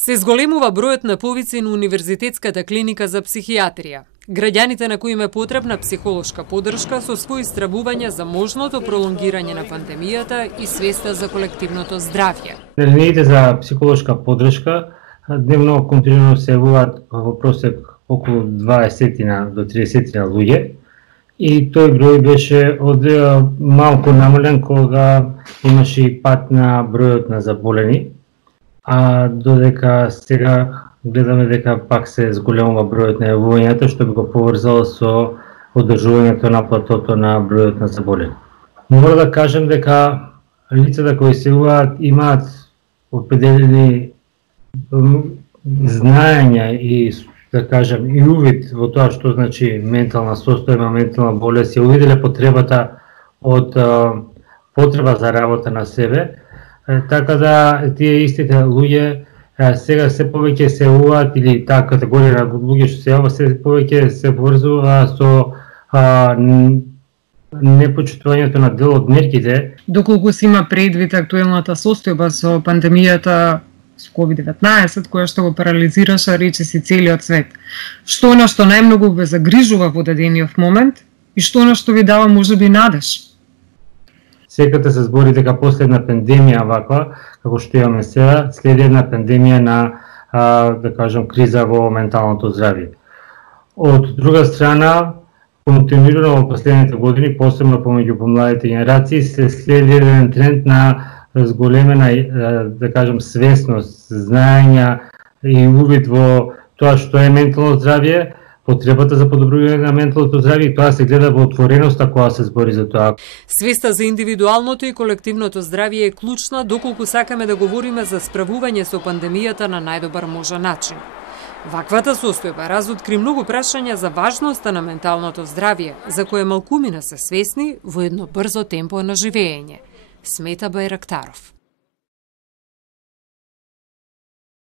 Се зголемува бројот на повици на Универзитетската клиника за психијатрија. Граѓаните на кои им е потребна психолошка подршка со своји стравувања за можното пролонгирање на пандемијата и свеста за колективното здравје. Линиите за психолошка подршка дневно континуирано се явуваат во просек околу 20 до 30 луѓе и тој број беше од малку намален кога имаше и пат на бројот на заболени, а додека сега гледаме дека пак се зголемува бројот на јавувањата, што би го поврзало со одржувањето на платото на бројот на заболени. Мора да кажем дека лицата кои се јавуваат имаат определени знаења и да кажем и увид во тоа што значи ментална состојба, ментална болест, ја увиделе потребата од потреба за работа на себе, така да тие истите луѓе сега се повеќе се јавуваат или таа категорија на луѓе што се јавува се повеќе се поврзува со непочитувањето на дел од мерките. Доколку се има предвид актуелната состојба со пандемијата со COVID-19, која што го парализираше речиси целиот свет. Што на што најмногу ве загрижува во дадениот момент и што на што ви дава можеби надеж? Секата се збори дека после една пандемија ваква, како што имаме сега, следи една пандемија на, да кажем, криза во менталното здравје. Од друга страна, континуирано во последните години, посебно помеѓу помладите генерации, се следи еден тренд на зголемена, да кажем, свесност, знаења и увид во тоа што е ментално здравје, потребата за подобрување на менталното здравје и тоа се гледа во отвореноста кога се збори за тоа. Свеста за индивидуалното и колективното здравје е клучна доколку сакаме да говориме за справување со пандемијата на најдобар можен начин. Ваквата состојба разоткри многу прашања за важноста на менталното здравје, за кое малкумина се свесни во едно брзо темпо на живење, смета Бајрактаров.